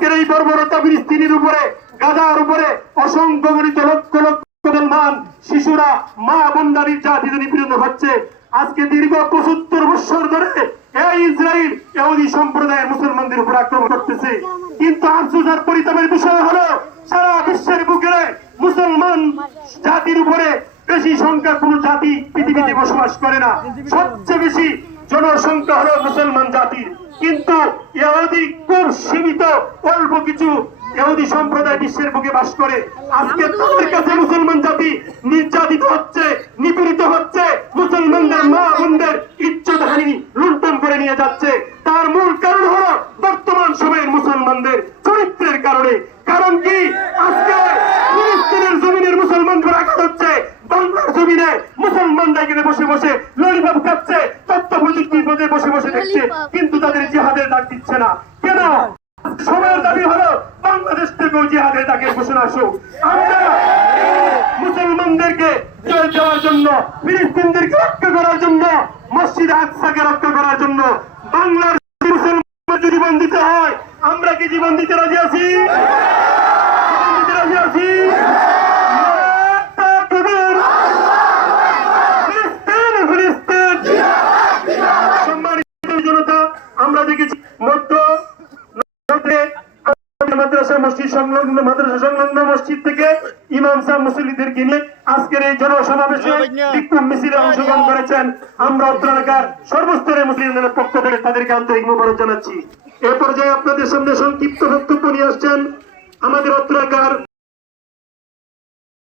আজকের এই বর্বরতা ফিলিস্তিনের উপরে, গাজার উপরে অসংখ্য গণিত লক্ষ লক্ষ মুসলমান শিশুরা, মা বোনরা নির্যাতিত নিপীড়িত হচ্ছে। আজকে দীর্ঘ ৭৫ বছর ধরে এই ইসরায়েল ইহুদি সম্প্রদায়ের মুসলমানদের উপর আক্রমণ করতেছে। কিন্তু আফসোস আর পরিতাপের বিষয় হলো সারা বিশ্বের বুকে মুসলমান জাতির উপরে বেশি সংখ্যা কোন জাতি পৃথিবীতে বসবাস করে না। সবচেয়ে বেশি জনসংখ্যা হলো মুসলমান জাতির, কিন্তু ইহুদি খুব সীমিত অল্প কিছু ইহুদি সম্প্রদায় বিশ্বের বুকে বাস করে। আজকে তাদের কাছে মুসলমান জাতি নির্যাতিত হচ্ছে, নিপীড়িত হচ্ছে, মুসলমানদের মা বোনদের ইজ্জত হানি লুণ্ঠন করে নিয়ে যাচ্ছে। তার মূল কারণ হলো বর্তমান সময়ের মুসলমানদের চরিত্রের কারণে। কারণ কি, আজকে ফিলিস্তিনের জমিনের মুসলমানদের আঘাত হচ্ছে, বাংলার জমিনে মুসলমানরা এখানে বসে বসে ললিপপ খাচ্ছে, তথ্য প্রযুক্তির মধ্যে বসে বসে দেখছে, কিন্তু তাদের জিহাদের ডাক দিচ্ছে না কেন? সময়ের দাবি হলো বাংলাদেশ থেকেও জিহাদের ডাকে ঘোষণা আসুক। আমরা মুসলমানদেরকে জয় দেওয়ার জন্য, ফিলিস্তিনদেরকে রক্ষা করার জন্য, মসজিদ আকসাকে রক্ষা করার জন্য বাংলার মুসলমান জীবন দিতে হয়, আমরা কি জীবন দিতে রাজি আছি? জীবন দিতে রাজি আছি? সম্মানিত জনতা, আমরা দেখেছি মধ্য মাদ্রাসা মসজিদ সংলগ্ন, মাদ্রাসা সংলগ্ন মসজিদ থেকে ইমাম সাহেব মুসল্লিদেরকে নিয়ে আজকের এই জনসমাবেশে বিক্ষোভ মিছিলে অংশগ্রহণ করেছেন। আমরা অত্র এলাকার সর্বস্তরের মুসলিমদের পক্ষ থেকে তাদেরকে আন্তরিক মোবারক জানাচ্ছি। এ পর্যায়ে আপনাদের সামনে সংক্ষিপ্ত বক্তব্য নিয়ে আসছেন আমাদের অত্র এলাকার